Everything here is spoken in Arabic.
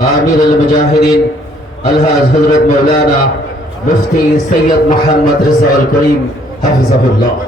امیر المجاہدین الحاظ حضرت مولانا مفتی سید محمد رضا الکریم حفظ اللہ